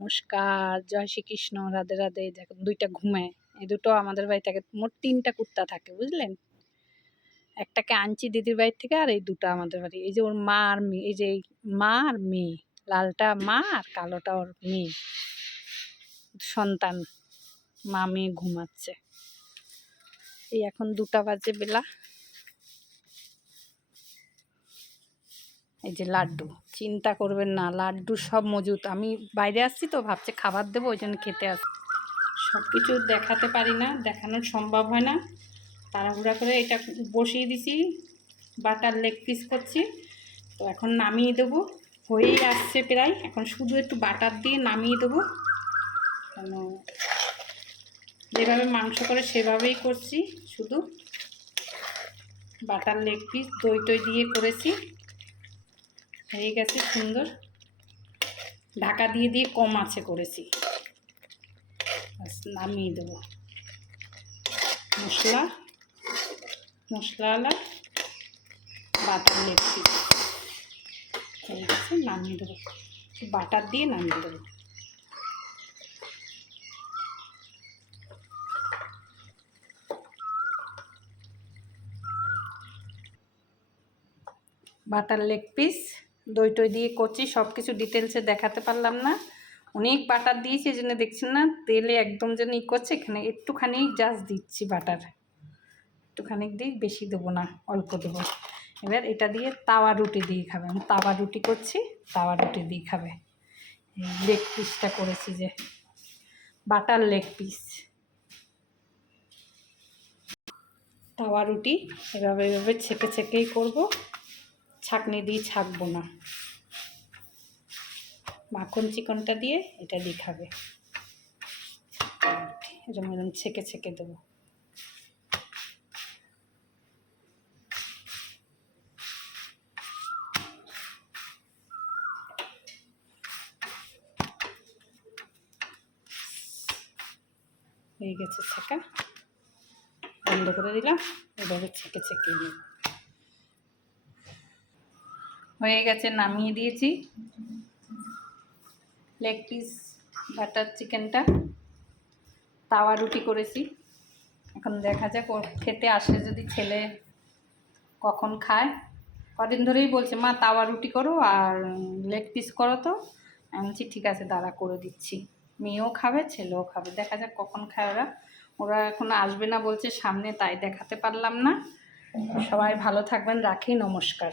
নমস্কার, জয় শ্রীকৃষ্ণ, রাধে রাধে। দেখুন দুইটা ঘুমায়, এই দুটো আমাদের বাড়ি থাকে। মোট ৩টা কুত্তা থাকে, বুঝলেন। একটাকে আনছি দিদির বাড়ির থেকে, আর এই দুটো আমাদের বাড়ি। এই যে ওর মা আর মেয়ে, এই যে মা আর মেয়ে, লালটা মা আর কালোটা ওর মেয়ে সন্তান। মা মেয়ে ঘুমাচ্ছে। এই এখন 2টা বাজে বেলা। এই যে লাড্ডু, চিন্তা করবেন না, লাড্ডু সব মজুত। আমি বাইরে আসছি তো, ভাবছে খাবার দেবো, ওই জন্য খেতে আসছি। সব কিছু দেখাতে পারি না, দেখানো সম্ভব হয় না। তাড়াহুড়া করে এটা বসিয়ে দিছি, বাটার লেগ পিস করছি। তো এখন নামিয়ে দেবো, হয়েই আসছে প্রায়। এখন শুধু একটু বাটার দিয়ে নামিয়ে দেবো। কেন যেভাবে মাংস করে সেভাবেই করছি, শুধু বাটার লেগ পিস দই টই দিয়ে করেছি। হয়ে গেছে সুন্দর, ঢাকা দিয়ে দিয়ে কম আছে করেছি। নামিয়ে দেবো। মশলাওয়ালা বাটার লেগ পিস হয়ে গেছে, নামিয়ে দেবো। বাটার দিয়ে নামিয়ে দেবো। বাটার লেগ পিস দই টই দিয়ে করছি, সব কিছু ডিটেলসে দেখাতে পারলাম না। অনেক বাটার দিয়েছি, এই জন্য দেখছেন না, তেলে একদম যেন করছে। এখানে একটুখানি জাস্ট দিচ্ছি বাটার, একটুখানি দিই, বেশি দেবো না, অল্প দেবো। এবার এটা দিয়ে তাওয়া রুটি দিয়ে খাবে। আমি তাওয়া রুটি করছি, তাওয়া রুটি দিয়ে খাবে। লেগ পিসটা করেছি যে বাটার লেগ পিস, তাওয়া রুটি এভাবে এভাবে ছেঁকে ছেঁকেই করবো, ছাঁকনি দিয়ে ছাঁকবো না। মাখন চিকনটা দিয়ে এটা দিয়ে খাবে, এরকম এরকম ছেঁকে ছেঁকে দেবো। হয়ে গেছে ছেঁকা, বন্ধ করে দিলাম। এভাবে ছেঁকে ছেঁকে নেব। হয়ে গেছে, নামিয়ে দিয়েছি লেগ পিস বাটার চিকেনটা। তাওয়া রুটি করেছি, এখন দেখা যাক ও খেতে আসে, যদি ছেলে কখন খায়। কদিন ধরেই বলছে মা তাওয়া রুটি করো আর লেগ পিস করো। তো আমি বলছি ঠিক আছে দাঁড়া, করে দিচ্ছি। মেয়েও খাবে, ছেলেও খাবে, দেখা যাক কখন খায় ওরা। ওরা এখন আসবে না বলছে সামনে, তাই দেখাতে পারলাম না। সবাই ভালো থাকবেন, রাখি, নমস্কার।